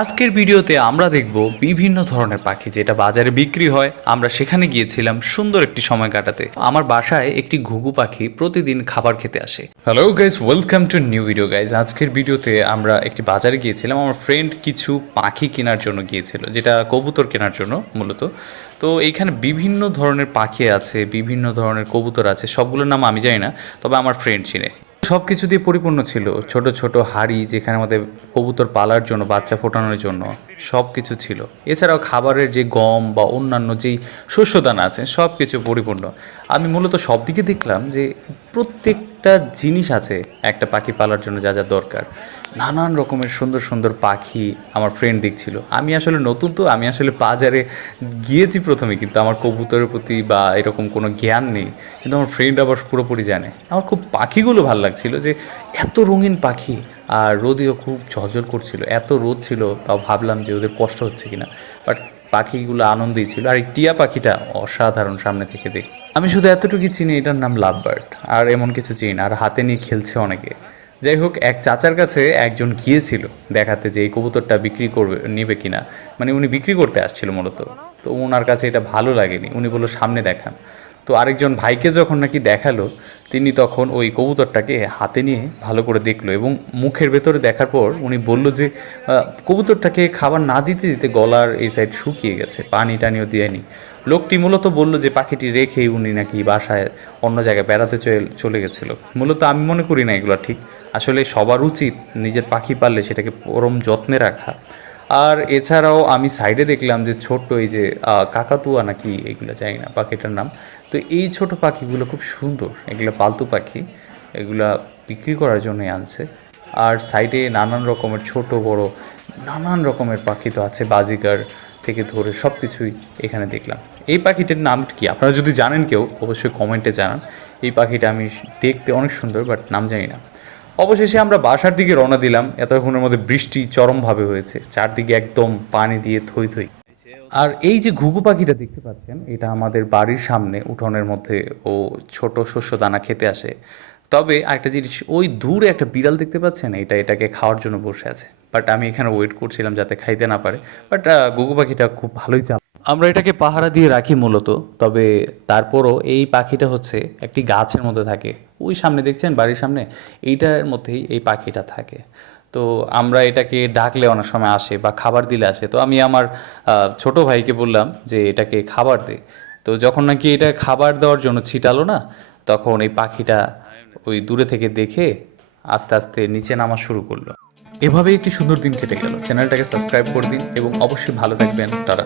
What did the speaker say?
আজকের ভিডিওতে আমরা দেখব বিভিন্ন ধরনের পাখি যেটা বাজারে বিক্রি হয়। আমরা সেখানে গিয়েছিলাম সুন্দর একটি সময় কাটাতে। আমার বাসায় একটি ঘুঘু পাখি প্রতিদিন খাবার খেতে আসে। Hello guys welcome to new video guys আজকের ভিডিওতে আমরা একটি বাজারে গিয়েছিলাম। আমার ফ্রেন্ড কিছু পাখি কেনার জন্য গিয়েছিল, যেটা কবুতর কেনার জন্য মূলত। তো এইখানে বিভিন্ন ধরনের পাখি আছে, বিভিন্ন ধরনের কবুতর আছে, সবগুলোর নাম আমি জানি না, তবে আমার ফ্রেন্ড চিনে। সব কিছু দিয়ে পরিপূর্ণ ছিল। ছোট ছোট হাড়ি যেখানে আমাদের কবুতর পালার জন্য, বাচ্চা ফোটানোর জন্য সব কিছু ছিল। এছাড়াও খাবারের যে গম বা অন্যান্য যেই শস্যদানা আছে সব কিছু পরিপূর্ণ। আমি মূলত সব দিকে দেখলাম যে প্রত্যেকটা জিনিস আছে একটা পাখি পালার জন্য যা যা দরকার। নানান রকমের সুন্দর সুন্দর পাখি আমার ফ্রেন্ড দেখছিল। আমি আসলে নতুন তো, আমি আসলে বাজারে গিয়েছি প্রথমে, কিন্তু আমার কবুতরের প্রতি বা এরকম কোনো জ্ঞান নেই। কিন্তু আমার ফ্রেন্ড আবার পুরোপুরি জানে। আমার খুব পাখিগুলো ভালো লাগছিল যে এত রঙিন পাখি আর রোদেও খুব ঝলঝল করছিল, এত রোদ ছিল, তাও ভাবলাম যে ওদের কষ্ট হচ্ছে কিনা। বাট পাখিগুলো আনন্দেই ছিল। আর এই টিয়া পাখিটা অসাধারণ সামনে থেকে দেখ। আমি শুধু এতটুকুই চিনি, এটার নাম লাভ বার্ড আর এমন কিছু চিনি আর হাতে নিয়ে খেলছে অনেকে। যাই হোক, এক চাচার কাছে একজন গিয়েছিল দেখাতে যে এই কবুতরটা বিক্রি করবে, নেবে কিনা। মানে উনি বিক্রি করতে আসছিল মূলত। তো ওনার কাছে এটা ভালো লাগেনি। উনি বলল, সামনে দেখান। তো আরেকজন ভাইকে যখন নাকি দেখাল, তিনি তখন ওই কবুতরটাকে হাতে নিয়ে ভালো করে দেখল এবং মুখের ভেতরে দেখার পর উনি বলল যে কবুতরটাকে খাবার না দিতে দিতে গলার এই সাইড শুকিয়ে গেছে, পানি টানিও দেয়নি। লোকটি মূলত বলল যে, পাখিটি রেখেই উনি নাকি বাসায় অন্য জায়গায় বেড়াতে চলে চলে গেছিল। মূলত আমি মনে করি না এগুলো ঠিক। আসলে সবার উচিত নিজের পাখি পাললে সেটাকে পরম যত্নে রাখা। আর এছাড়াও আমি সাইডে দেখলাম যে ছোট্ট এই যে কাকাতুয়া নাকি এগুলো জানি না, পাখিটার নাম। তো এই ছোট পাখিগুলো খুব সুন্দর। এগুলো পালতু পাখি। এগুলা বিক্রি করার জন্যই আনছে। আর সাইডে নানান রকমের ছোট, বড়, নানান রকমের পাখি তো আছে, বাজিগার থেকে ধরে সব কিছুই এখানে দেখলাম। এই পাখিটার নাম কি? আপনারা যদি জানেন কেউ, অবশ্যই কমেন্টে জানান। এই পাখিটা আমি দেখতে অনেক সুন্দর বাট নাম জানি না। অবশেষে আমরা বাসার দিকে রওনা দিলাম। এতক্ষণের মধ্যে বৃষ্টি চরমভাবে হয়েছে। চারদিকে একদম পানি দিয়ে থই থই। আর এই যে ঘুঘু পাখিটা দেখতে পাচ্ছেন, এটা আমাদের বাড়ির সামনে উঠোনের মধ্যে ও ছোট শস্য দানা খেতে আসে। তবে একটা জিনিস, ওই দূরে একটা বিড়াল দেখতে পাচ্ছেন? এটা এটাকে খাওয়ার জন্য বসে আছে। বাট আমি এখানে ওয়েট করছিলাম যাতে খাইতে না পারে। বাট ঘুঘু পাখিটা খুব ভালোই চাপ আমরা এটাকে পাহারা দিয়ে রাখি মূলত, তবে তারপরও এই পাখিটা হচ্ছে একটি গাছের মধ্যে থাকে। ওই সামনে দেখছেন, বাড়ির সামনে এইটার মধ্যেই এই পাখিটা থাকে। তো আমরা এটাকে ডাকলে অনেক সময় আসে বা খাবার দিলে আসে। তো আমি আমার ছোট ভাইকে বললাম যে এটাকে খাবার দে। তো যখন নাকি এটা খাবার দেওয়ার জন্য ছিটালো না, তখন এই পাখিটা ওই দূরে থেকে দেখে আস্তে আস্তে নিচে নামা শুরু করল। এভাবেই একটি সুন্দর দিন কেটে গেল। চ্যানেলটাকে সাবস্ক্রাইব করে দিন এবং অবশ্যই ভালো থাকবেন। তারা